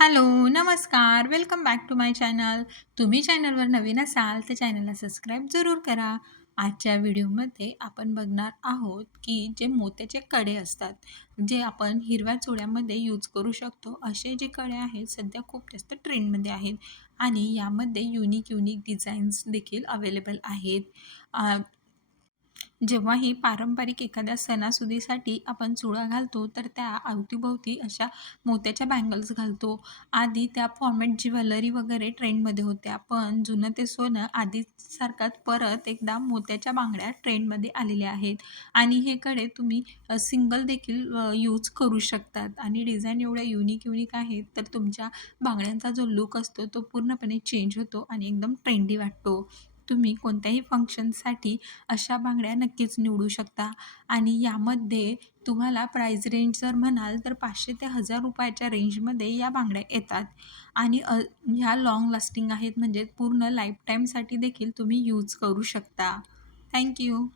Hello, नमस्कार. Welcome back to my channel. तुम्ही चॅनलवर नवीन असाल तर चॅनलला सबस्क्राईब जरूर करा. आजच्या व्हिडिओमध्ये आपण बघणार आहोत की जे मोत्याचे कडे असतात, जे आपण हिरव्या चुड्यामध्ये यूज करू शकतो, असे जे कडे आहेत सध्या खूप जास्त ट्रेंडमध्ये आहेत आणि यामध्ये युनिक युनिक डिझाईन्स देखील अवेलेबल आहेत. जेव्हाही पारंपरिक एखाद्या सणासुदीसाठी आपण चुडा घालतो, तर त्या अवतीभोवती अशा मोत्याच्या बँगल्स घालतो. आधी त्या फॉर्मेट ज्वेलरी वगैरे ट्रेंडमध्ये होत्या, पण जुनं ते सोनं आधीसारखाच परत एकदा मोत्याच्या बांगड्या ट्रेंडमध्ये आलेल्या आहेत आणि हे कडे तुम्ही सिंगल देखील यूज करू शकतात आणि डिझाईन एवढ्या युनिक युनिक आहेत, तर तुमच्या बांगड्यांचा जो लूक असतो, तो पूर्णपणे चेंज होतो आणि एकदम ट्रेंडी वाटतो. तुम्ही कोणत्याही फंक्शनसाठी अशा बांगड्या नक्कीच निवडू शकता. आणि यामध्ये तुम्हाला प्राईज रेंज जर म्हणाल तर पाचशे ते हजार रुपयाच्या रेंजमध्ये या बांगड्या येतात. आणि ह्या लाँग लास्टिंग आहेत म्हणजे पूर्ण लाईफटाईमसाठी देखील तुम्ही यूज करू शकता. थँक्यू